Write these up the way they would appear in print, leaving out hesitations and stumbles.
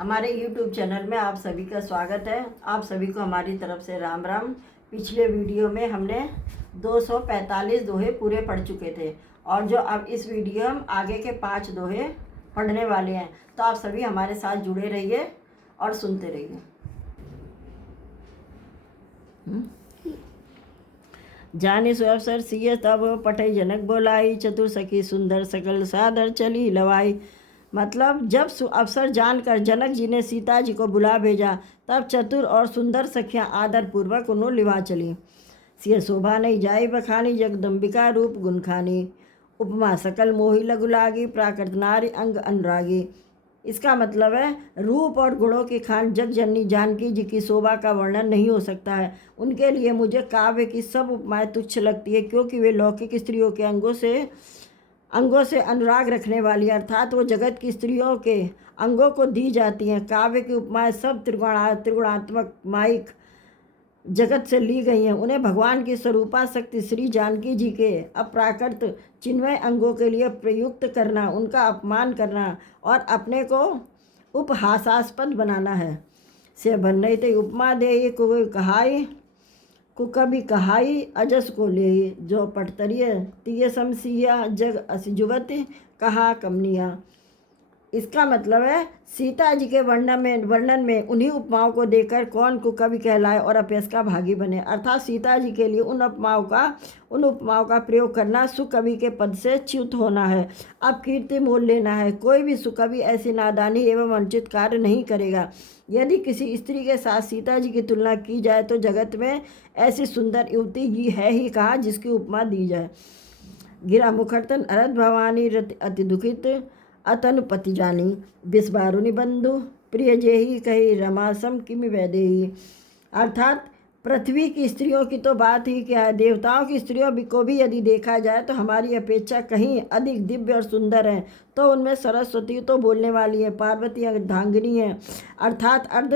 हमारे YouTube channel में आप सभी का स्वागत है। आप सभी को हमारी तरफ से राम राम। पिछले वीडियो में हमने 245 दोहे पूरे पढ़ चुके थे और जो अब इस वीडियो हम आगे के 5 दोहे पढ़ने वाले हैं, तो आप सभी हमारे साथ जुड़े रहिए और सुनते रहिए। जाने सो अवसर सिय तब पठई जनक बोलाई, चतुर सखी सुंदर सकल सादर चली लवाई। मतलब जब अवसर जानकर जनक जी ने सीता जी को बुला भेजा, तब चतुर और सुंदर सखियाँ आदर पूर्वक उन्हों लिवा चली। सिय शोभा नहीं जाई बखानी, जगदम्बिका रूप गुणखानी। उपमा सकल मोही लघु लागी, प्राकृत नारी अंग अनुरागी। इसका मतलब है रूप और गुणों की खान जग जननी जानकी जी की शोभा का वर्णन नहीं हो सकता है। उनके लिए मुझे काव्य की सब उपमाएं तुच्छ लगती है, क्योंकि वे लौकिक स्त्रियों के अंगों से अनुराग रखने वाली, अर्थात वो जगत की स्त्रियों के अंगों को दी जाती हैं। काव्य की उपमाएं सब त्रिगुणात्मक माइक जगत से ली गई हैं। उन्हें भगवान की स्वरूपा शक्ति श्री जानकी जी के अप्राकृत चिन्मय अंगों के लिए प्रयुक्त करना, उनका अपमान करना और अपने को उपहासास्पद बनाना है। से भन्नई ते उपमा दे को कहाई को कभी कहाई अजस को ले, जो पटतरिय तीय समसिया जग असजुवत कहा कमनिया। इसका मतलब है सीता जी के वर्णन में उन्हीं उपमाओं को देखकर कौन को कवि कहलाए और अपयस का भागी बने। अर्थात सीता जी के लिए उन उपमाओं का प्रयोग करना सुकवि के पद से च्युत होना है, अब कीर्ति मोल लेना है। कोई भी सुकवि ऐसी नादानी एवं अनुचित कार्य नहीं करेगा। यदि किसी स्त्री के साथ सीता जी की तुलना की जाए तो जगत में ऐसी सुंदर युवती है ही कहाँ जिसकी उपमा दी जाए। गिरा मुखर्तन अरद भवानी अति दुखित अतनुपति जानी, बिस्बारुनि बंधु प्रिय जेही कही रमा सम किमि वैदेही। अर्थात पृथ्वी की स्त्रियों की तो बात ही क्या है, देवताओं की स्त्रियों को भी यदि देखा जाए तो हमारी अपेक्षा कहीं अधिक दिव्य और सुंदर है। तो उनमें सरस्वती तो बोलने वाली है, पार्वती अर्धांगिनी है, अर्थात अर्ध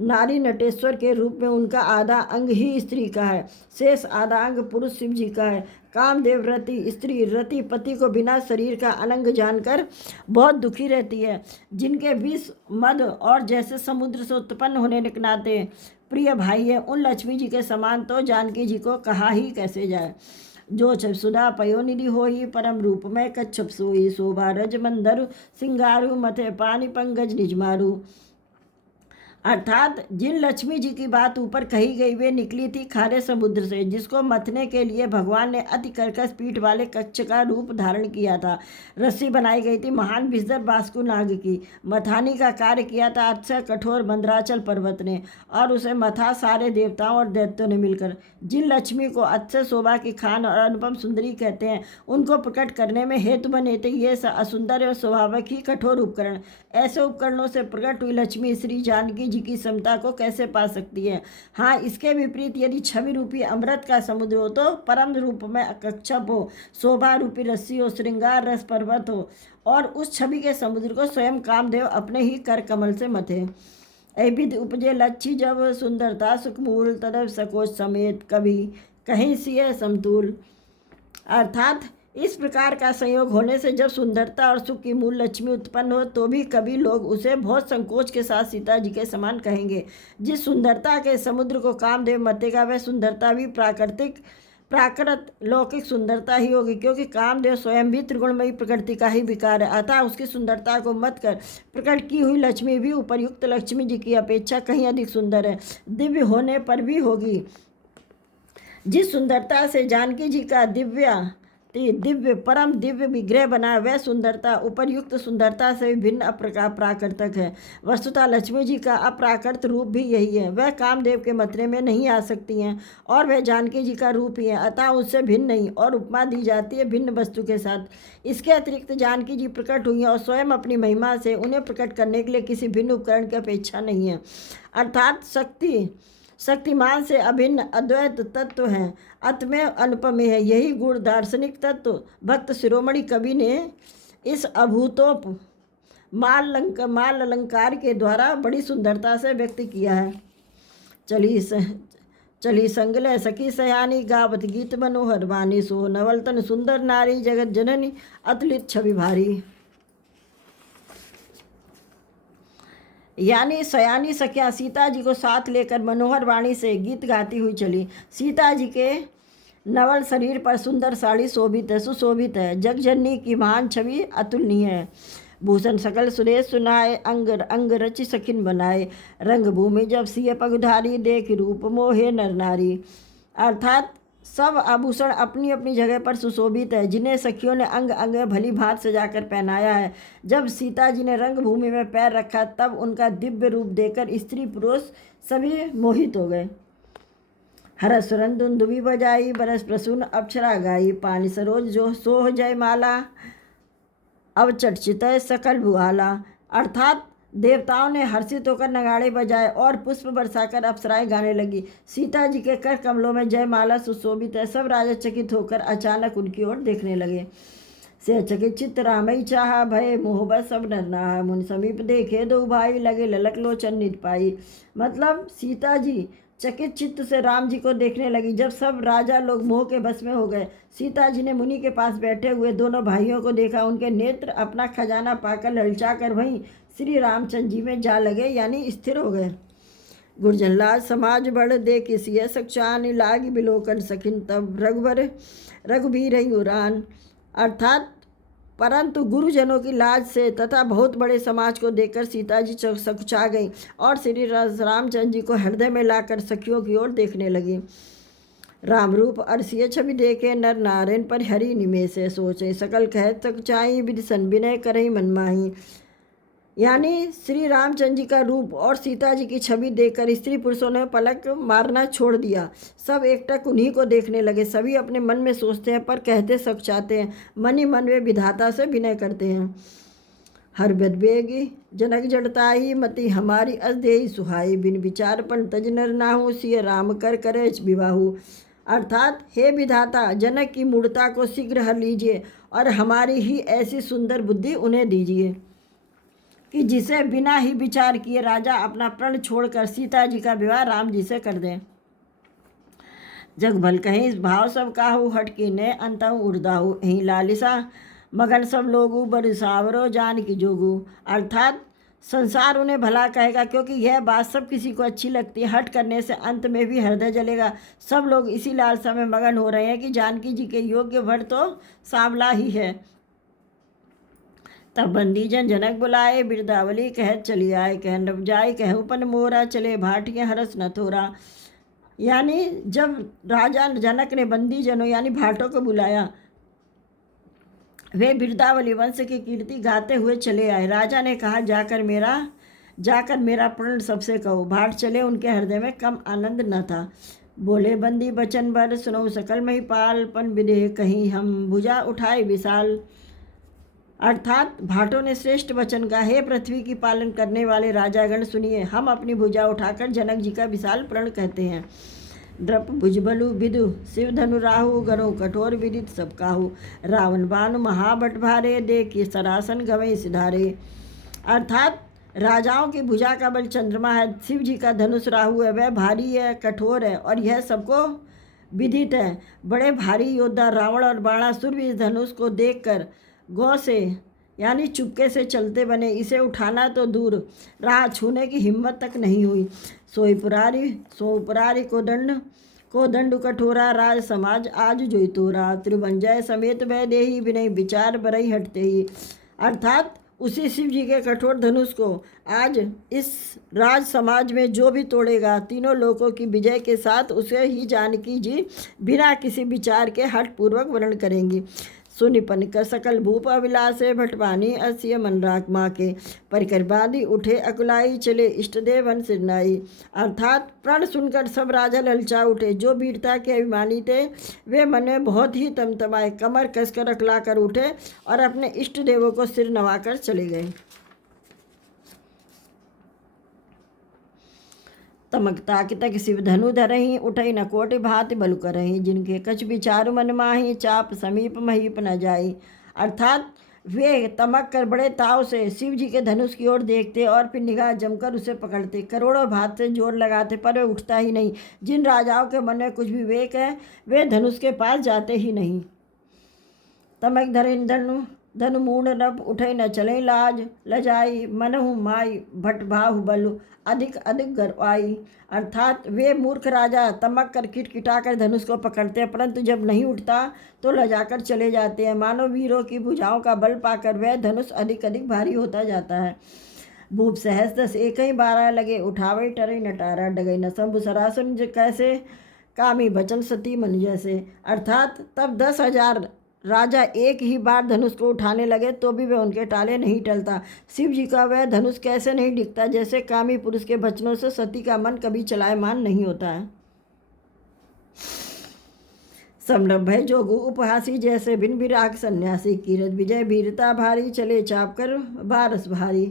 नारी नटेश्वर के रूप में उनका आधा अंग ही स्त्री का है, शेष आधा अंग पुरुष शिव जी का है। कामदेव रति स्त्री रति पति को बिना शरीर का अनंग जानकर बहुत दुखी रहती है, जिनके विष मद और जैसे समुद्र से उत्पन्न होने के नाते प्रिय भाई है, उन लक्ष्मी जी के समान तो जानकी जी को कहा ही कैसे जाए। जो छप सुधा पयोनिधि होई, परम रूप में कच्छप सोई, शोभा रज मंदरु सिंगारू मथे पानी पंकज निजमारू। अर्थात जिन लक्ष्मी जी की बात ऊपर कही गई वे निकली थी खारे समुद्र से, जिसको मथने के लिए भगवान ने अति कर्कश पीठ वाले कच्छ का रूप धारण किया था। रस्सी बनाई गई थी महान विषधर बास्कु नाग की। मथानी का कार्य किया था अक्षय कठोर मंदराचल पर्वत ने, और उसे मथा सारे देवताओं और दैत्यों ने मिलकर। जिन लक्ष्मी को अक्षय शोभा की खान और अनुपम सुंदरी कहते हैं, उनको प्रकट करने में हेतु बने थे ये असुंदर और स्वाभाविक ही कठोर उपकरण। ऐसे उपकरणों से प्रकट हुई लक्ष्मी श्री जानकी जी की समता को कैसे पा सकती है। हाँ, इसके विपरीत यदि छवि रूपी अमृत का समुद्र हो तो परम रूप में कच्छप हो, शोभा रूपी रस्सी हो, श्रृंगार रस पर्वत हो, और उस छवि के समुद्र को स्वयं कामदेव अपने ही कर कमल से मथे। ऐभिध उपजे लच्छी जब सुंदरता सुखमूल, तदव सकोच समेत कभी कहीं सिय समतूल। अर्थात इस प्रकार का संयोग होने से जब सुंदरता और सुख की मूल लक्ष्मी उत्पन्न हो तो भी कभी लोग उसे बहुत संकोच के साथ सीता जी के समान कहेंगे। जिस सुंदरता के समुद्र को कामदेव मतेगा वह सुंदरता भी प्राकृत लौकिक सुंदरता ही होगी, क्योंकि कामदेव स्वयं भी त्रिगुणमयी प्रकृति का ही विकार है। अतः उसकी सुंदरता को मत कर प्रकट की हुई लक्ष्मी भी उपर्युक्त लक्ष्मी जी की अपेक्षा कहीं अधिक सुंदर है, दिव्य होने पर भी होगी। जिस सुंदरता से जानकी जी का परम दिव्य विग्रह बना वह सुंदरता उपर्युक्त सुंदरता से भिन्न अप्रकार प्राकृतक है। वस्तुतः लक्ष्मी जी का अप्राकृत रूप भी यही है। वह कामदेव के मतरे में नहीं आ सकती हैं और वह जानकी जी का रूप ही है, अतः उससे भिन्न नहीं, और उपमा दी जाती है भिन्न वस्तु के साथ। इसके अतिरिक्त जानकी जी प्रकट हुई हैं और स्वयं अपनी महिमा से उन्हें प्रकट करने के लिए किसी भिन्न उपकरण की अपेक्षा नहीं है। अर्थात शक्तिमान से अभिन्न अद्वैत तत्व हैं, अतमेय अनुपमेय है। यही गुण दार्शनिक तत्व भक्त शिरोमणि कवि ने इस अभूतोप माल अलंकार के द्वारा बड़ी सुंदरता से व्यक्त किया है। चली संगल सखी सयानी, गावत गीत मनोहर वाणी, सो नवलतन सुंदर नारी, जगत जननी अतुलित छवि भारी। यानी सयानी सखियाँ सीता जी को साथ लेकर मनोहर वाणी से गीत गाती हुई चली। सीता जी के नवल शरीर पर सुंदर साड़ी शोभित है, सुशोभित है। जगजननी की महान छवि अतुलनीय है। भूषण सकल सुरेश सुनाए, अंग अंग रचि सखिन बनाए। रंगभूमि जब सिय पगुधारी, देख रूप मोहे नर नारी। अर्थात सब आभूषण अपनी अपनी जगह पर सुशोभित है, जिन्हें सखियों ने अंग अंग भली भांत सजाकर पहनाया है। जब सीता जी ने रंगभूमि में पैर रखा, तब उनका दिव्य रूप देखकर स्त्री पुरुष सभी मोहित हो गए। हरस सुरन दुंदुभी बजाई, बरस प्रसून अप्सरा गाई। पानी सरोज जो सोह जय माला, अब चटचित सकल भुआला। अर्थात देवताओं ने हर्षित होकर नगाड़े बजाए और पुष्प बरसाकर अप्सराएं गाने लगी। सीता जी के कर कमलों में जयमाला सुशोभित है। सब राजा चकित होकर अचानक उनकी ओर देखने लगे। से चकित चित्त रामई चाहा, भय मोहबत सब नर नाहा। मुन समीप देखे दो भाई, लगे ललक लोचन नित पाई। मतलब सीता जी चकित चित्त से राम जी को देखने लगी। जब सब राजा लोग मोह के बस में हो गए, सीता जी ने मुनि के पास बैठे हुए दोनों भाइयों को देखा। उनके नेत्र अपना खजाना पाकर ललचा कर वहीं श्री रामचंद्र जी में जा लगे, यानी स्थिर हो गए। गुरजनलाल समाज बढ़ दे किसी सक्षान, लाग बिलोकन सखिन तब रघुबर रघुबीर उरान। अर्थात परंतु गुरुजनों की लाज से तथा बहुत बड़े समाज को देखकर सीता जी सकुचा गई और श्री रामचंद्र जी को हृदय में लाकर सखियों की ओर देखने लगी। राम रूप अरसिय छवि देखे, नर नारायण पर हरि निमेषे सोचे। सकल कह सकुचाई, विधि सन विनय करई मन माही। यानी श्री रामचंद्र जी का रूप और सीता जी की छवि देखकर स्त्री पुरुषों ने पलक मारना छोड़ दिया। सब एकटक उन्हीं को देखने लगे। सभी अपने मन में सोचते हैं पर कहते सकुचाते हैं। मन ही मन वे विधाता से विनय करते हैं। हर बेगी जनक जड़ताई, मति हमारी अजदेही सुहाई। बिन विचार पण तज नर नाहू, सिय राम कर करे विवाहू। अर्थात हे विधाता, जनक की मूढ़ता को शीघ्र हर लीजिए और हमारी ही ऐसी सुंदर बुद्धि उन्हें दीजिए कि जिसे बिना ही विचार किए राजा अपना प्रण छोड़कर सीता जी का विवाह राम जी से कर दें। जग भल कहीं इस भाव सब काहू, हटके ने अंतहु उड़दाहू। यहीं लालिसा मगन सब लोगू, बरसावरो जान की जोगू। अर्थात संसार उन्हें भला कहेगा, क्योंकि यह बात सब किसी को अच्छी लगती है। हट करने से अंत में भी हृदय जलेगा। सब लोग इसी लालसा में मगन हो रहे हैं कि जानकी जी के योग्य वर तो सांवला ही है। तब बंदी जन जनक बुलाए, बिरदावली कहत चली आए। कह नब जाए कहूँ पन मोरा, चले भाटिय हरस न थोरा। यानी जब राजा जनक ने बंदी जनों यानी भाटों को बुलाया, वे बिरदावली वंश की कीर्ति गाते हुए चले आए। राजा ने कहा, जाकर मेरा प्रण सबसे कहो। भाट चले, उनके हृदय में कम आनंद न था। बोले बंदी बचन भर, सुनो सकल महिपाल। पन विदेह कहीं हम, भुजा उठाए विशाल। अर्थात भाटों ने श्रेष्ठ वचन कहा, हे पृथ्वी की पालन करने वाले राजागण सुनिए, हम अपनी भुजा उठाकर जनक जी का विशाल प्रण कहते हैं। द्रप भुजबलु विदु, शिव धनु राहु, गणों कठोर विदित सब काहू। रावण बानु महाभट भारे, देखिए सरासन गवई सिधारे। अर्थात राजाओं की भुजा का बल चंद्रमा है, शिव जी का धनुष राहु है, वह भारी है, कठोर है और यह सबको विदित है। बड़े भारी योद्धा रावण और बाणासुर भी इस धनुष को देखकर गौ से यानी चुपके से चलते बने। इसे उठाना तो दूर रहा, छूने की हिम्मत तक नहीं हुई। सोपुरारी को दंड कठोरा, राज समाज आज जोई तोरा। त्रिभंजय समेत वह देही, विनय विचार बरई हटते ही। अर्थात उसी शिव जी के कठोर धनुष को आज इस राज समाज में जो भी तोड़ेगा, तीनों लोकों की विजय के साथ उसे ही जानकी जी बिना किसी विचार के हठपूर्वक वर्ण करेंगी। सुनिपन कर सकल भूप अभिलाषे, भटवानी असिय मन राख माँ के। परिकर बादी उठे अकुलाई, चले इष्टदेवन सिरनाई। अर्थात प्रण सुनकर सब राजा ललचा उठे। जो वीरता के अभिमानी थे वे मन में बहुत ही तमतमाए, कमर कसकर अकला कर उठे और अपने इष्ट देवों को सिर नवाकर चले गए। तमकता कि तक शिव धनु धरही, उठई न कोटि भांति बलु करही। जिनके कछ विचारु मन माही, चाप समीप महीप न जाई। अर्थात वे तमक कर बड़े ताव से शिव जी के धनुष की ओर देखते और फिर निगाह जमकर उसे पकड़ते। करोड़ों भात से जोर लगाते पर वह उठता ही नहीं। जिन राजाओं के मन में कुछ विवेक है वे धनुष के पास जाते ही नहीं। तमक धरे धनु धनु मूढ़ नभ उठे न चले लाज, लजाई मनहु माई भट बाहु बल अधिक अधिक गरवाई। अर्थात वे मूर्ख राजा तमक कर किटकिटा कर धनुष को पकड़ते हैं, परंतु जब नहीं उठता तो लजाकर चले जाते हैं। मानव वीरों की भुजाओं का बल पाकर वह धनुष अधिक अधिक भारी होता जाता है। भूप सहस दस एक ही 12 लगे, उठावे टरे नटारा डगई न शंभु सरासुन कैसे कामी बचन सती मन जैसे। अर्थात तब 10,000 राजा एक ही बार धनुष को उठाने लगे तो भी वह उनके टाले नहीं टलता। शिव जी का वह धनुष कैसे नहीं दिखता, जैसे कामी पुरुष के वचनों से सती का मन कभी चलायमान नहीं होता है। समरभ भय जोगु उपहासी, जैसे बिन विराग सन्यासी। कीरत विजय वीरता भारी, चले चाप कर बारस भारी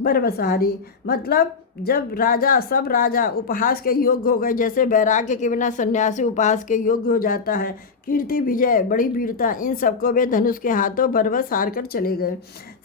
बरबसहारी। मतलब जब सब राजा उपहास के योग्य हो गए, जैसे वैराग्य के बिना सन्यासी उपहास के योग्य हो जाता है। कीर्ति विजय बड़ी वीरता, इन सबको वे धनुष के हाथों बरबस हार कर चले गए।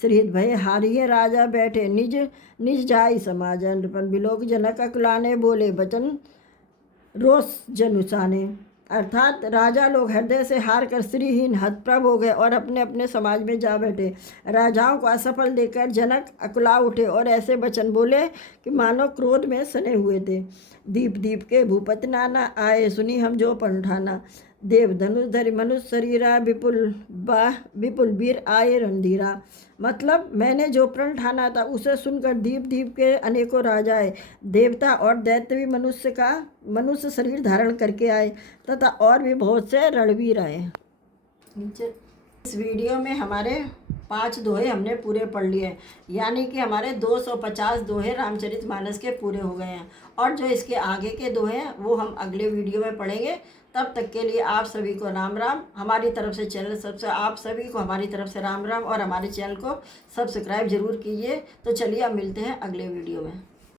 श्रीहित भय हारिये राजा बैठे, निज निज जाई समाजन। पर बिलोक जनक अकुलाने, बोले बचन रोष जनुसाने। अर्थात राजा लोग हृदय से हार कर श्रीहीन हतप्रभ हो गए और अपने अपने समाज में जा बैठे। राजाओं को असफल देखकर जनक अकुला उठे और ऐसे वचन बोले कि मानो क्रोध में सने हुए थे। दीप दीप के भूपति नाना, आए सुनी हम जो पंठाना। देव धनुष धरि मनुष्य शरीरा, विपुल वीर आए रणधीरा। मतलब मैंने जो प्रण ठाना था उसे सुनकर दीप दीप के अनेकों राजाएं, देवता और दैत्य भी मनुष्य शरीर धारण करके आए तथा और भी बहुत से रणवीर आए। नीचे इस वीडियो में हमारे 5 दोहे हमने पूरे पढ़ लिए, यानी कि हमारे 250 दोहे रामचरितमानस के पूरे हो गए हैं। और जो इसके आगे के दोहे हैं वो हम अगले वीडियो में पढ़ेंगे। तब तक के लिए आप सभी को राम राम। हमारी तरफ से चैनल सबसे आप सभी को हमारी तरफ से राम राम, और हमारे चैनल को सब्सक्राइब जरूर कीजिए। तो चलिए अब मिलते हैं अगले वीडियो में।